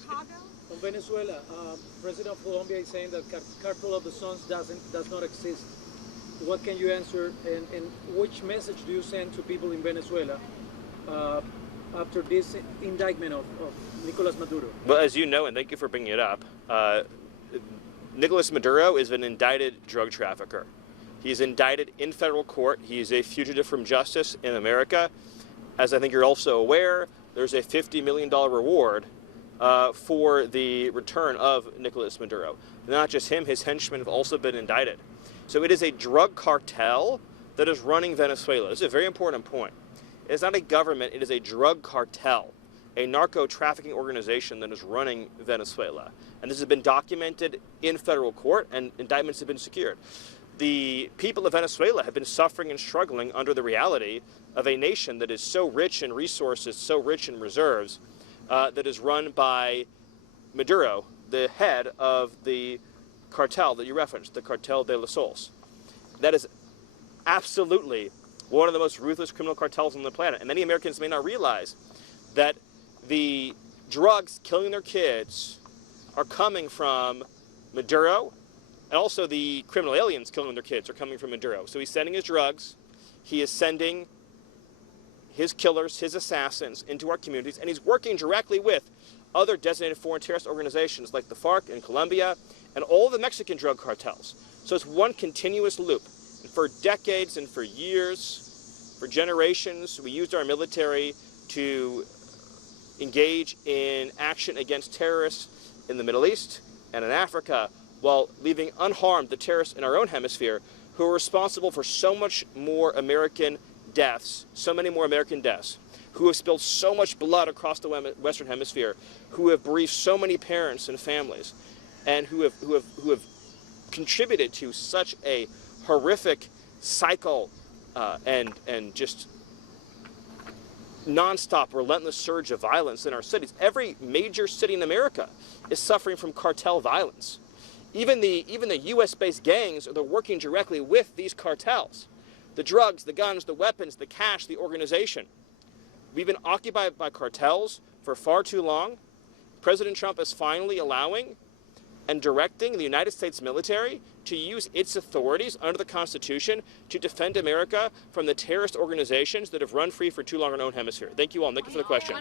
Chicago? On Venezuela, President of Colombia is saying that Cartel of the Suns does not exist. What can you answer, and which message do you send to people in Venezuela after this indictment of Nicolas Maduro? Well, as you know, and thank you for bringing it up, Nicolas Maduro is an indicted drug trafficker. He's indicted in federal court. He's a fugitive from justice in America. As I think you're also aware, there's a $50 million reward for the return of Nicolas Maduro. Not just him, his henchmen have also been indicted. So it is a drug cartel that is running Venezuela. This is a very important point. It is not a government, it is a drug cartel, a narco-trafficking organization that is running Venezuela. And this has been documented in federal court, and indictments have been secured. The people of Venezuela have been suffering and struggling under the reality of a nation that is so rich in resources, so rich in reserves, that is run by Maduro, the head of the cartel that you referenced, the Cartel de los Sols. That is absolutely one of the most ruthless criminal cartels on the planet. And many Americans may not realize that the drugs killing their kids are coming from Maduro, and also the criminal aliens killing their kids are coming from Maduro. So he's sending his drugs, he is sending his killers, his assassins into our communities, and he's working directly with other designated foreign terrorist organizations like the FARC in Colombia and all the Mexican drug cartels. So it's one continuous loop. And for decades and for years, for generations, we used our military to engage in action against terrorists in the Middle East and in Africa, while leaving unharmed the terrorists in our own hemisphere who are responsible for so much more American deaths, so many more American deaths, who have spilled so much blood across the Western Hemisphere, who have bereaved so many parents and families, and who have contributed to such a horrific cycle and just nonstop, relentless surge of violence in our cities. Every major city in America is suffering from cartel violence. Even the U.S.-based gangs are working directly with these cartels. The drugs, the guns, the weapons, the cash, the organization. We've been occupied by cartels for far too long. President Trump is finally allowing and directing the United States military to use its authorities under the Constitution to defend America from the terrorist organizations that have run free for too long in our own hemisphere. Thank you all. Thank you for the question.